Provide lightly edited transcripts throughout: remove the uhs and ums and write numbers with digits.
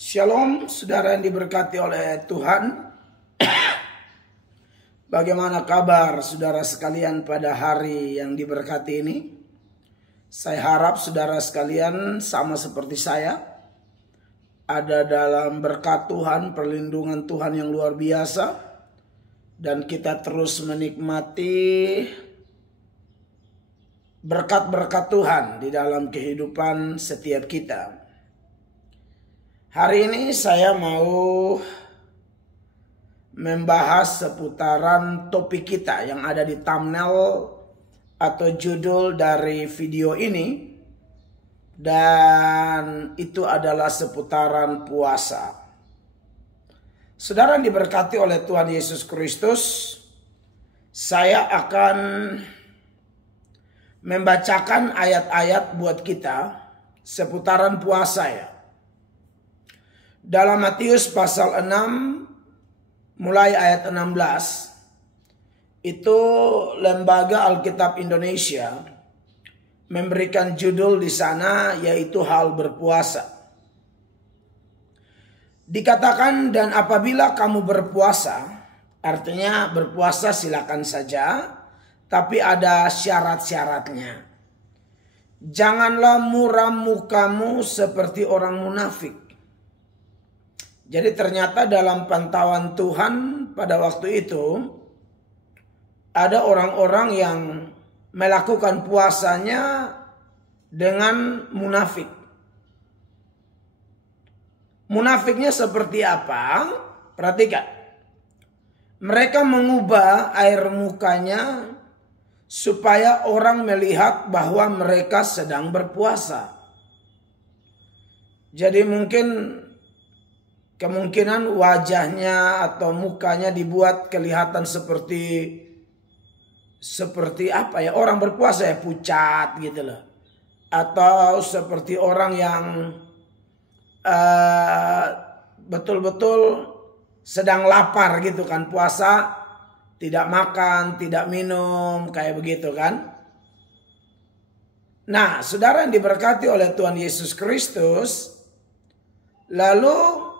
Shalom, saudara yang diberkati oleh Tuhan. Bagaimana kabar saudara sekalian pada hari yang diberkati ini? Saya harap saudara sekalian sama seperti saya, ada dalam berkat Tuhan, perlindungan Tuhan yang luar biasa, dan kita terus menikmati berkat-berkat Tuhan di dalam kehidupan setiap kita. Hari ini saya mau membahas seputaran topik kita yang ada di thumbnail atau judul dari video ini, dan itu adalah seputaran puasa. Saudara yang diberkati oleh Tuhan Yesus Kristus, saya akan membacakan ayat-ayat buat kita seputaran puasa ya. Dalam Matius pasal 6 mulai ayat 16, itu Lembaga Alkitab Indonesia memberikan judul di sana yaitu hal berpuasa. Dikatakan, dan apabila kamu berpuasa, artinya berpuasa silakan saja, tapi ada syarat-syaratnya. Janganlah muram mukamu seperti orang munafik. Jadi ternyata dalam pantauan Tuhan pada waktu itu, ada orang-orang yang melakukan puasanya dengan munafik. Munafiknya seperti apa? Perhatikan. Mereka mengubah air mukanya supaya orang melihat bahwa mereka sedang berpuasa. Jadi kemungkinan wajahnya atau mukanya dibuat kelihatan seperti apa ya, orang berpuasa ya, pucat gitu loh. Atau seperti orang yang betul-betul sedang lapar gitu kan, puasa tidak makan, tidak minum, kayak begitu kan. Nah, saudara yang diberkati oleh Tuhan Yesus Kristus, lalu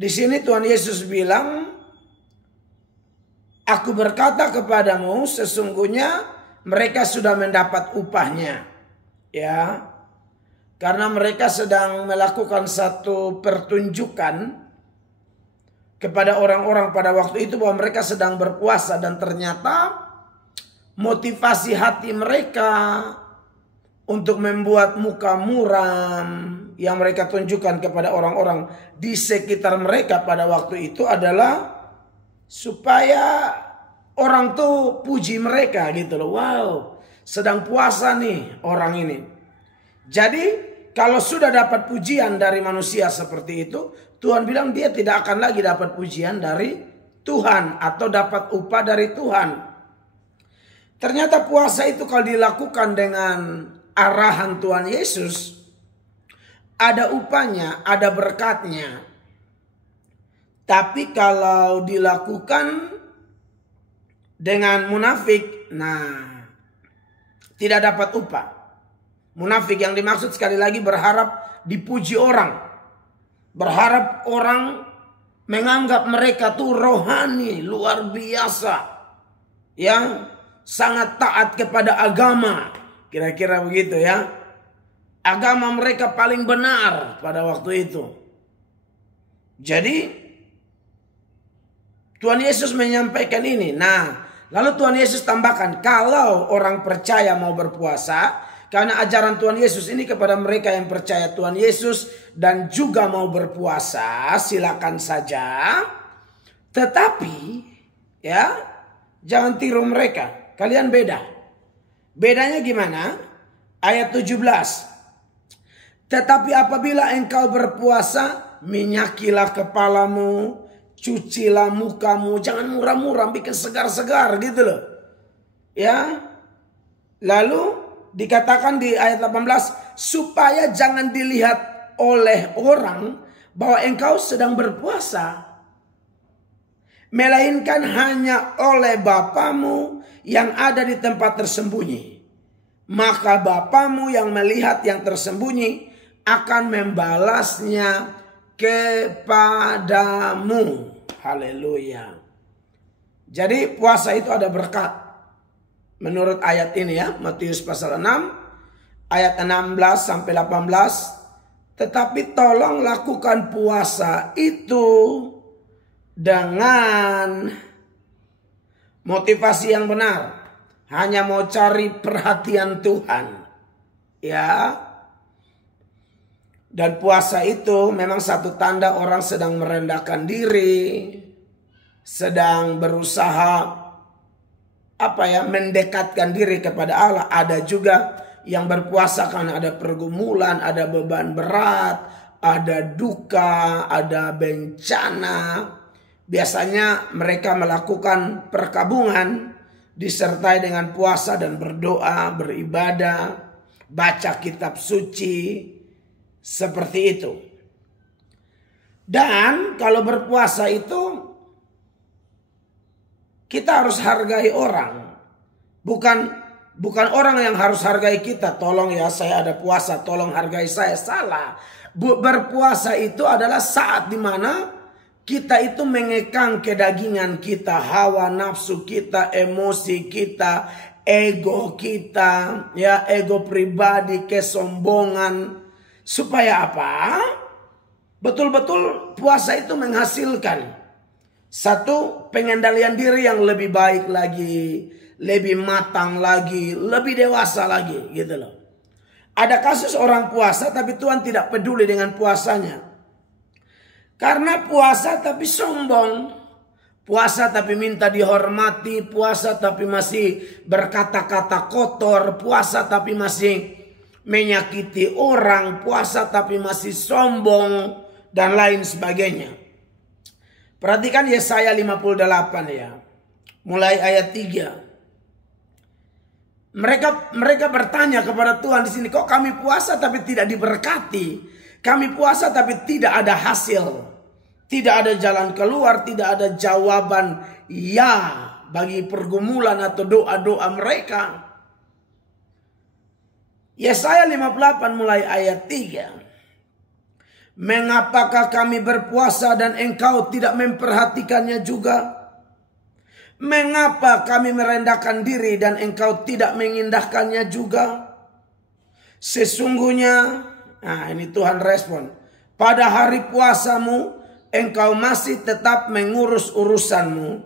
di sini Tuhan Yesus bilang, aku berkata kepadamu, sesungguhnya mereka sudah mendapat upahnya. Ya, karena mereka sedang melakukan satu pertunjukan kepada orang-orang pada waktu itu bahwa mereka sedang berpuasa, dan ternyata motivasi hati mereka untuk membuat muka muram yang mereka tunjukkan kepada orang-orang di sekitar mereka pada waktu itu adalah supaya orang tuh puji mereka gitu loh. Wow, sedang puasa nih orang ini. Jadi kalau sudah dapat pujian dari manusia seperti itu, Tuhan bilang dia tidak akan lagi dapat pujian dari Tuhan atau dapat upah dari Tuhan. Ternyata puasa itu kalau dilakukan dengan arahan Tuhan Yesus, ada upahnya, ada berkatnya. Tapi kalau dilakukan dengan munafik, nah, tidak dapat upah. Munafik yang dimaksud sekali lagi berharap dipuji orang. Berharap orang menganggap mereka tuh rohani, luar biasa. Yang sangat taat kepada agama. Kira-kira begitu ya. Agama mereka paling benar pada waktu itu. Jadi Tuhan Yesus menyampaikan ini. Nah, lalu Tuhan Yesus tambahkan, kalau orang percaya mau berpuasa, karena ajaran Tuhan Yesus ini kepada mereka yang percaya Tuhan Yesus dan juga mau berpuasa, silakan saja. Tetapi ya, jangan tiru mereka. Kalian beda. Bedanya gimana? Ayat 17. Tetapi apabila engkau berpuasa, minyakilah kepalamu, cucilah mukamu, jangan muram-muram, bikin segar-segar gitu loh. Ya. Lalu dikatakan di ayat 18, supaya jangan dilihat oleh orang bahwa engkau sedang berpuasa, melainkan hanya oleh Bapamu yang ada di tempat tersembunyi. Maka Bapamu yang melihat yang tersembunyi akan membalasnya kepadamu. Haleluya. Jadi puasa itu ada berkat. Menurut ayat ini ya, Matius pasal 6 ayat 16 sampai 18. Tetapi tolong lakukan puasa itu dengan motivasi yang benar. Hanya mau cari perhatian Tuhan. Ya. Dan puasa itu memang satu tanda orang sedang merendahkan diri. Sedang berusaha mendekatkan diri kepada Allah. Ada juga yang berpuasa karena ada pergumulan, ada beban berat, ada duka, ada bencana. Biasanya mereka melakukan perkabungan disertai dengan puasa dan berdoa, beribadah, baca kitab suci, seperti itu. Dan kalau berpuasa itu kita harus hargai orang. Bukan orang yang harus hargai kita. Tolong ya, saya ada puasa, tolong hargai saya. Salah. Berpuasa itu adalah saat dimana kita itu mengekang kedagingan kita, hawa nafsu kita, emosi kita, ego kita, ya, ego pribadi, kesombongan. Supaya apa? Betul-betul puasa itu menghasilkan satu, pengendalian diri yang lebih baik lagi, lebih matang lagi, lebih dewasa lagi, gitu loh. Ada kasus orang puasa tapi Tuhan tidak peduli dengan puasanya. Karena puasa tapi sombong. Puasa tapi minta dihormati, puasa tapi masih berkata-kata kotor, puasa tapi masih menyakiti orang, puasa tapi masih sombong, dan lain sebagainya. Perhatikan Yesaya 58 ya. Mulai ayat 3. Mereka bertanya kepada Tuhan di sini, kok kami puasa tapi tidak diberkati? Kami puasa tapi tidak ada hasil. Tidak ada jalan keluar, tidak ada jawaban ya bagi pergumulan atau doa-doa mereka. Yesaya 58 mulai ayat 3. Mengapakah kami berpuasa dan engkau tidak memperhatikannya juga? Mengapa kami merendahkan diri dan engkau tidak mengindahkannya juga? Sesungguhnya, nah ini Tuhan respon. Pada hari puasamu, engkau masih tetap mengurus urusanmu.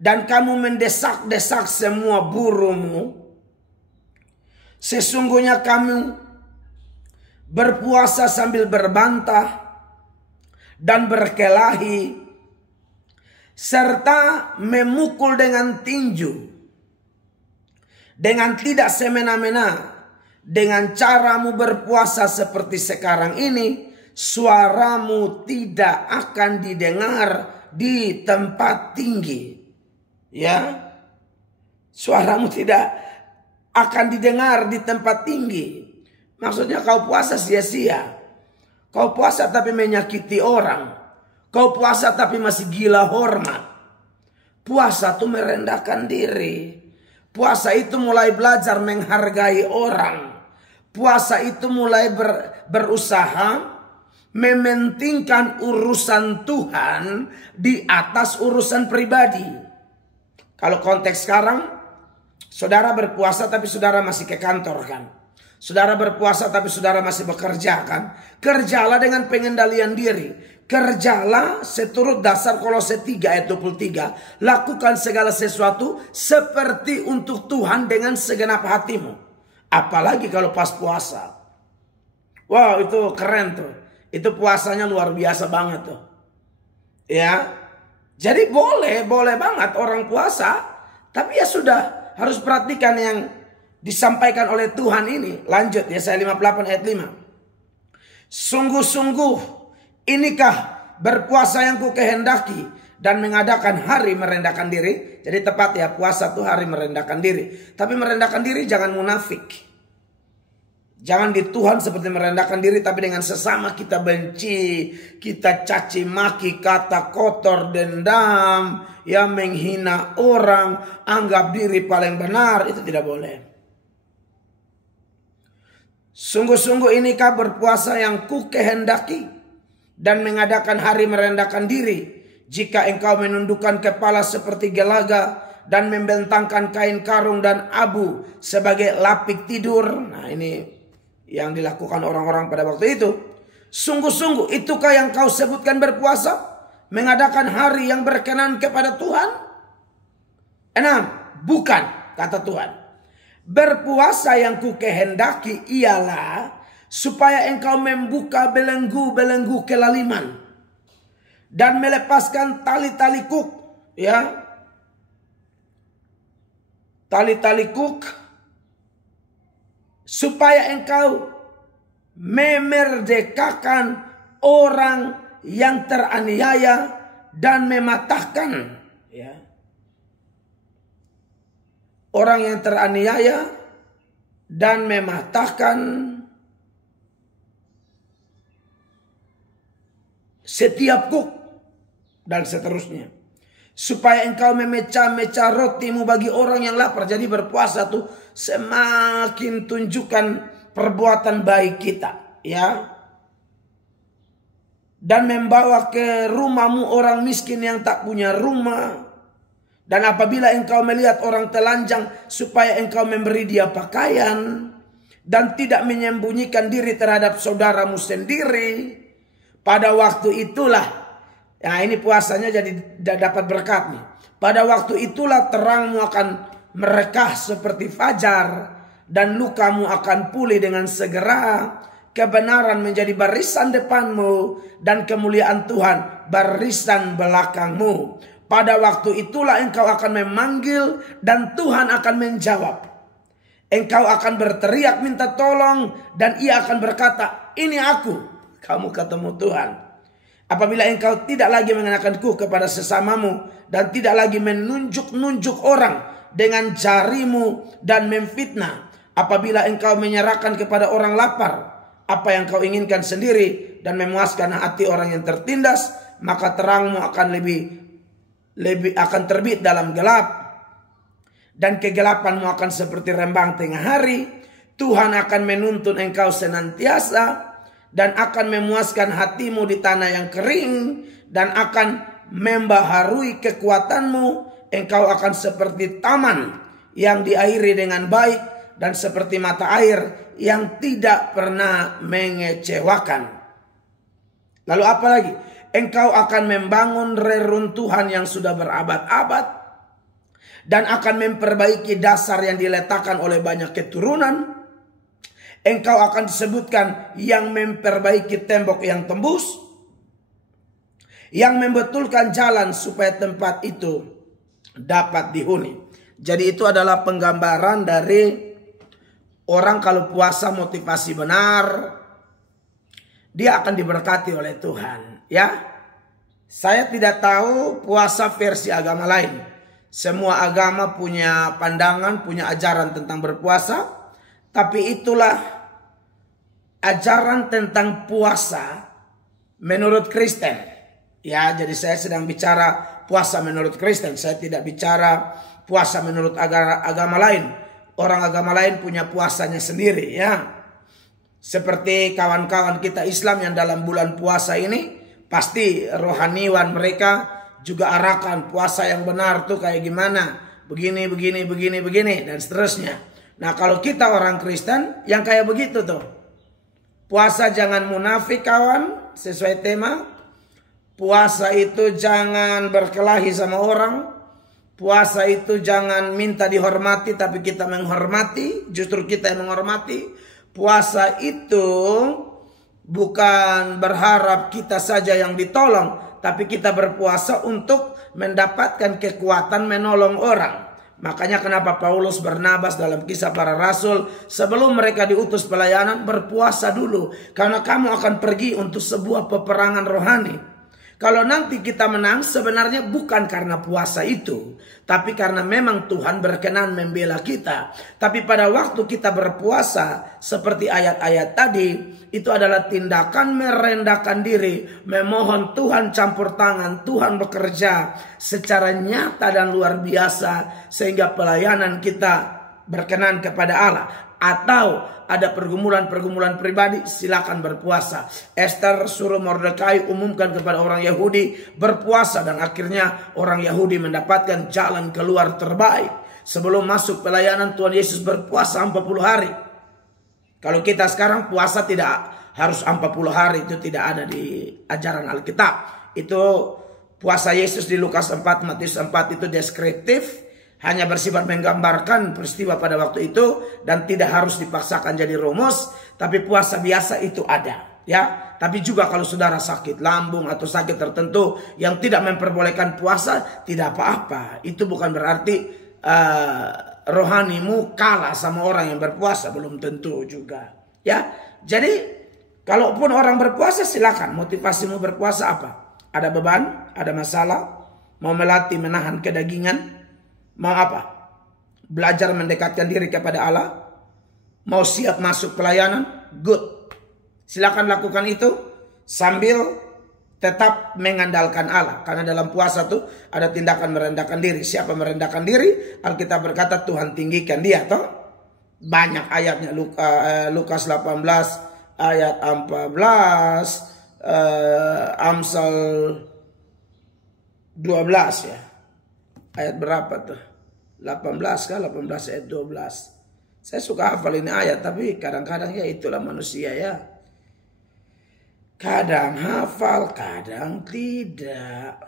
Dan kamu mendesak-desak semua burumu. Sesungguhnya kamu berpuasa sambil berbantah dan berkelahi, serta memukul dengan tinju, dengan tidak semena-mena. Dengan caramu berpuasa seperti sekarang ini, suaramu tidak akan didengar di tempat tinggi. Ya, suaramu tidak akan didengar di tempat tinggi. Maksudnya kau puasa sia-sia. Kau puasa tapi menyakiti orang. Kau puasa tapi masih gila hormat. Puasa itu merendahkan diri. Puasa itu mulai belajar menghargai orang. Puasa itu mulai berusaha mementingkan urusan Tuhan di atas urusan pribadi. Kalau konteks sekarang, saudara berpuasa tapi saudara masih ke kantor kan? Saudara berpuasa tapi saudara masih bekerja kan? Kerjalah dengan pengendalian diri. Kerjalah seturut dasar Kolose 3 ayat 23. Lakukan segala sesuatu seperti untuk Tuhan dengan segenap hatimu. Apalagi kalau pas puasa. Wow, itu keren tuh. Itu puasanya luar biasa banget tuh. Ya. Jadi boleh banget orang puasa. Tapi ya sudah, harus perhatikan yang disampaikan oleh Tuhan ini. Lanjut Yesaya 58 ayat 5. Sungguh-sungguh inikah berpuasa yang ku kehendaki dan mengadakan hari merendahkan diri. Jadi tepat ya, puasa itu hari merendahkan diri. Tapi merendahkan diri jangan munafik. Jangan di Tuhan seperti merendahkan diri, tapi dengan sesama kita benci, kita caci maki, kata kotor, dendam, ya menghina orang, anggap diri paling benar, itu tidak boleh. Sungguh-sungguh inikah berpuasa yang ku kehendaki dan mengadakan hari merendahkan diri. Jika engkau menundukkan kepala seperti gelaga dan membentangkan kain karung dan abu sebagai lapik tidur. Nah, ini yang dilakukan orang-orang pada waktu itu. Sungguh-sungguh itukah yang kau sebutkan berpuasa? Mengadakan hari yang berkenan kepada Tuhan? 6. Bukan, kata Tuhan. Berpuasa yang kukehendaki ialah supaya engkau membuka belenggu-belenggu kelaliman dan melepaskan tali-tali kuk, ya. Tali-tali kuk, supaya engkau memerdekakan orang yang teraniaya dan mematahkan, ya. Orang yang teraniaya dan mematahkan setiap kuk dan seterusnya. Supaya engkau memecah-mecah rotimu bagi orang yang lapar. Jadi berpuasa tuh semakin tunjukkan perbuatan baik kita, ya. Dan membawa ke rumahmu orang miskin yang tak punya rumah. Dan apabila engkau melihat orang telanjang, supaya engkau memberi dia pakaian. Dan tidak menyembunyikan diri terhadap saudaramu sendiri. Pada waktu itulah, nah ini puasanya jadi dapat berkat nih. Pada waktu itulah terangmu akan merekah seperti fajar. Dan lukamu akan pulih dengan segera. Kebenaran menjadi barisan depanmu. Dan kemuliaan Tuhan barisan belakangmu. Pada waktu itulah engkau akan memanggil dan Tuhan akan menjawab. Engkau akan berteriak minta tolong dan ia akan berkata, ini aku. Kamu ketemu Tuhan. Apabila engkau tidak lagi mengenakan kuk kepada sesamamu dan tidak lagi menunjuk-nunjuk orang dengan jarimu dan memfitnah. Apabila engkau menyerahkan kepada orang lapar apa yang kau inginkan sendiri dan memuaskan hati orang yang tertindas, maka terangmu akan lebih akan terbit dalam gelap dan kegelapanmu akan seperti rembang tengah hari. Tuhan akan menuntun engkau senantiasa dan akan memuaskan hatimu di tanah yang kering dan akan membaharui kekuatanmu. Engkau akan seperti taman yang diairi dengan baik dan seperti mata air yang tidak pernah mengecewakan. Lalu apa lagi? Engkau akan membangun reruntuhan yang sudah berabad-abad dan akan memperbaiki dasar yang diletakkan oleh banyak keturunan. Engkau akan disebutkan yang memperbaiki tembok yang tembus, yang membetulkan jalan supaya tempat itu dapat dihuni. Jadi itu adalah penggambaran dari orang kalau puasa motivasi benar, dia akan diberkati oleh Tuhan, ya. Saya tidak tahu puasa versi agama lain. Semua agama punya pandangan, punya ajaran tentang berpuasa. Tapi itulah ajaran tentang puasa menurut Kristen. Ya, jadi saya sedang bicara puasa menurut Kristen. Saya tidak bicara puasa menurut agama lain. Orang agama lain punya puasanya sendiri, ya. Seperti kawan-kawan kita Islam yang dalam bulan puasa ini, pasti rohaniwan mereka juga arahkan puasa yang benar tuh kayak gimana. Begini, dan seterusnya. Nah, kalau kita orang Kristen yang kayak begitu tuh. Puasa jangan munafik kawan, sesuai tema. Puasa itu jangan berkelahi sama orang. Puasa itu jangan minta dihormati tapi kita menghormati. Justru kita yang menghormati. Puasa itu bukan berharap kita saja yang ditolong. Tapi kita berpuasa untuk mendapatkan kekuatan menolong orang. Makanya kenapa Paulus Barnabas dalam Kisah Para Rasul sebelum mereka diutus pelayanan berpuasa dulu. Karena kamu akan pergi untuk sebuah peperangan rohani. Kalau nanti kita menang sebenarnya bukan karena puasa itu. Tapi karena memang Tuhan berkenan membela kita. Tapi pada waktu kita berpuasa seperti ayat-ayat tadi. Itu adalah tindakan merendahkan diri. Memohon Tuhan campur tangan. Tuhan bekerja secara nyata dan luar biasa. Sehingga pelayanan kita berkenan kepada Allah. atau ada pergumulan-pergumulan pribadi, silakan berpuasa. Esther suruh Mordekai umumkan kepada orang Yahudi berpuasa, dan akhirnya orang Yahudi mendapatkan jalan keluar terbaik. Sebelum masuk pelayanan, Tuhan Yesus berpuasa 40 hari. Kalau kita sekarang puasa tidak harus 40 hari, itu tidak ada di ajaran Alkitab. Itu puasa Yesus di Lukas 4, Matius 4 itu deskriptif, hanya bersifat menggambarkan peristiwa pada waktu itu dan tidak harus dipaksakan jadi rumus. Tapi puasa biasa itu ada, ya. Tapi juga kalau saudara sakit lambung atau sakit tertentu yang tidak memperbolehkan puasa, tidak apa-apa. Itu bukan berarti rohanimu kalah sama orang yang berpuasa, belum tentu juga, ya. Jadi kalaupun orang berpuasa, silakan. Motivasimu berpuasa apa? Ada beban, ada masalah, mau melatih menahan kedagingan, mau apa? Belajar mendekatkan diri kepada Allah, mau siap masuk pelayanan, good. Silakan lakukan itu sambil tetap mengandalkan Allah. Karena dalam puasa tuh ada tindakan merendahkan diri. Siapa merendahkan diri? Alkitab berkata Tuhan tinggikan dia, toh. Banyak ayatnya, Lukas 18 ayat 14, Amsal 12 ya. Ayat berapa tuh? 18 kan? 18 ayat 12. Saya suka hafal ini ayat, tapi kadang-kadang ya itulah manusia ya. Kadang hafal, kadang tidak.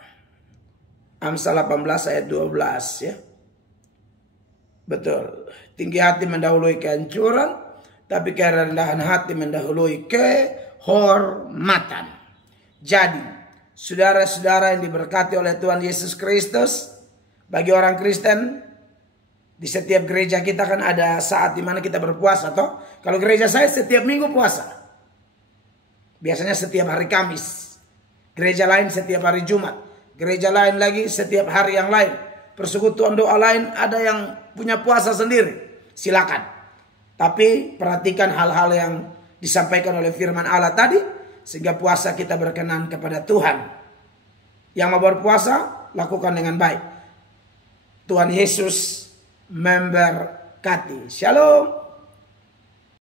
Amsal 18 ayat 12 ya. Betul. Tinggi hati mendahului kehancuran, tapi kerendahan hati mendahului kehormatan. Jadi, saudara-saudara yang diberkati oleh Tuhan Yesus Kristus, bagi orang Kristen, di setiap gereja kita kan ada saat di mana kita berpuasa, toh. Kalau gereja saya setiap minggu puasa. Biasanya setiap hari Kamis. Gereja lain setiap hari Jumat. Gereja lain lagi setiap hari yang lain. Persekutuan doa lain ada yang punya puasa sendiri. Silakan. Tapi perhatikan hal-hal yang disampaikan oleh firman Allah tadi, sehingga puasa kita berkenan kepada Tuhan. Yang mau berpuasa, lakukan dengan baik. Tuhan Yesus memberkati. Shalom.